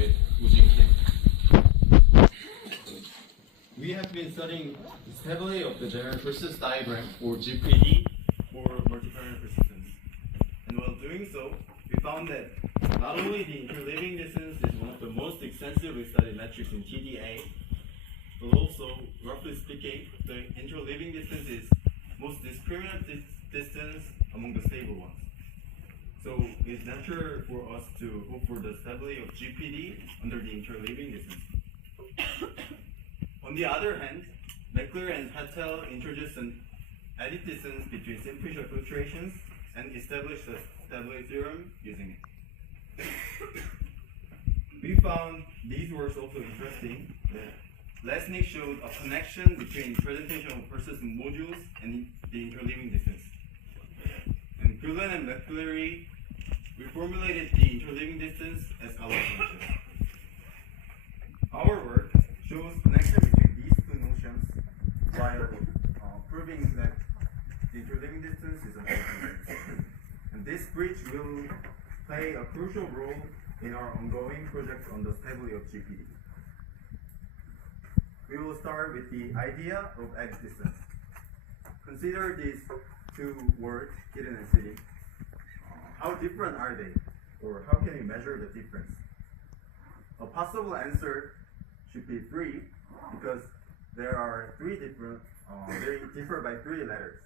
with Ujin Kim. We have been studying the stability of the general persistence diagram for GPD for multivariate persistence. And while doing so, we found that not only the interleaving distance is one of the most extensively studied metrics in TDA, but also, roughly speaking, the interleaving distance is most discriminant distance among the stable ones. So it's natural for us to hope for the stability of GPD under the interleaving distance. On the other hand, Meckler and Patel introduced an edit distance between simple filtrations and established the stability theorem using it. We found these works also interesting. Lesnick showed a connection between presentation of persistent modules and the interleaving distance. And Gulen and McCleary reformulated the interleaving distance as follows. Our work shows connection between these two notions while proving that the interleaving distance is a constant. And this bridge will play a crucial role in our ongoing project on the stability of GPD. We will start with the idea of edit distance. Consider these two words, hidden and sitting. How different are they? Or how can we measure the difference? A possible answer should be 3 because there are 3 different, they differ by 3 letters.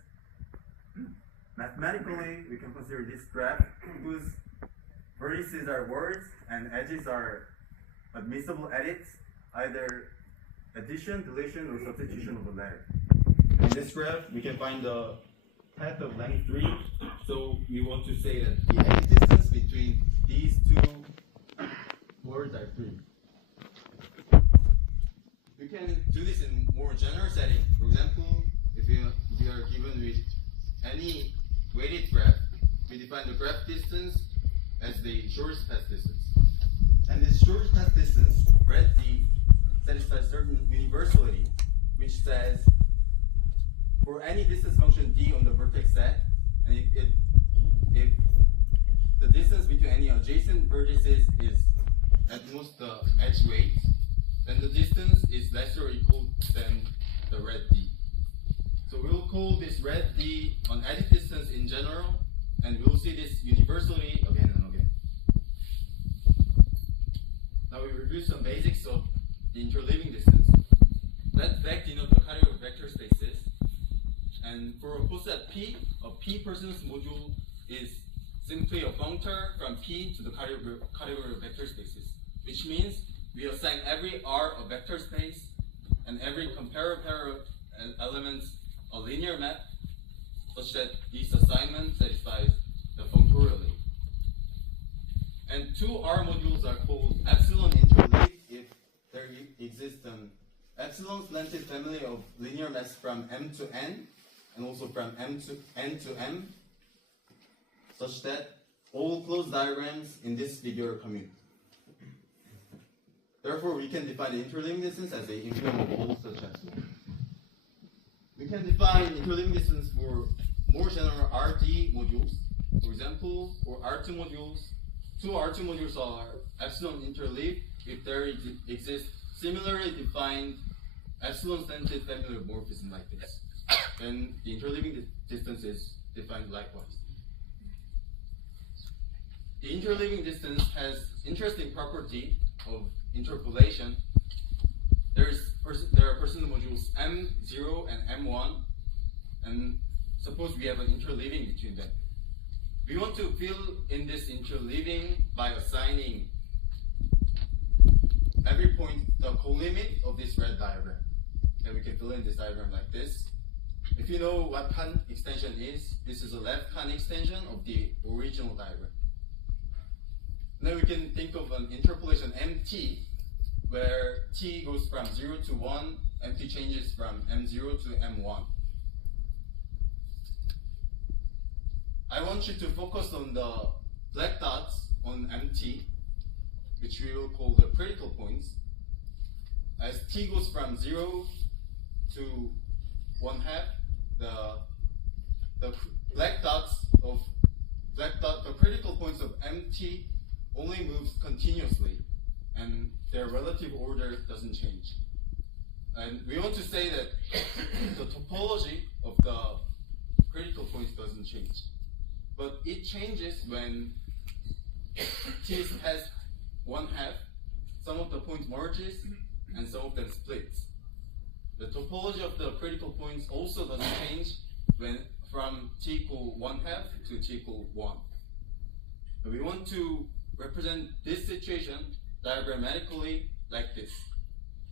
Mathematically, we can consider this graph whose vertices are words and edges are admissible edits, either addition, deletion, or substitution of a letter. In this graph, we can find the path of length 3. So we want to say that the edit distance between these two words are 3. We can do this in more general setting. For example, if we are given with any weighted graph, we define the graph distance as the shortest path distance. And this shortest path distance, red D, satisfies certain universality, which says for any distance function D on the vertex set, and if the distance between any adjacent vertices is at most the edge weight, then the distance is less or equal than the red D. So we'll call this red D an edit distance in general, and we'll see this universality again and again. Now we review some basics of the interleaving distance. Let vec denote the category of vector spaces. And for a coset P, a P persistence module is simply a functor from P to the category of vector spaces, which means we assign every R a vector space and every comparable pair of elements a linear map, such that this assignment satisfies the functorially. And 2 R modules are called epsilon interleave if there exists an epsilon slanted family of linear maps from M to N, and also from N to M, such that all closed diagrams in this figure commute. Therefore, we can define the interleaving distance as the infimum of all such epsilon. We can define interleaving distance for more general RD modules. For example, for R2 modules, 2 R2 modules are epsilon interleave if there exists similarly defined epsilon slanted family of morphism like this. Then the interleaving distance is defined likewise. The interleaving distance has interesting property of interpolation. There are persistent modules M0 and M1, and suppose we have an interleaving between them. We want to fill in this interleaving by assigning every point the colimit of this red diagram. Then we can fill in this diagram like this. If you know what Kant extension is, this is a left Kant extension of the original diagram. Then we can think of an interpolation MT, where T goes from 0 to 1, MT changes from M0 to M1. I want you to focus on the black dots on MT, which we will call the critical points. As T goes from 0 to 1/2, the black dots the critical points of MT only moves continuously. and their relative order doesn't change. And we want to say that the topology of the critical points doesn't change. But it changes when T has one half, some of the points merges, and some of them splits. The topology of the critical points also doesn't change when from T equal 1/2 to T equal 1. We want to represent this situation diagrammatically like this.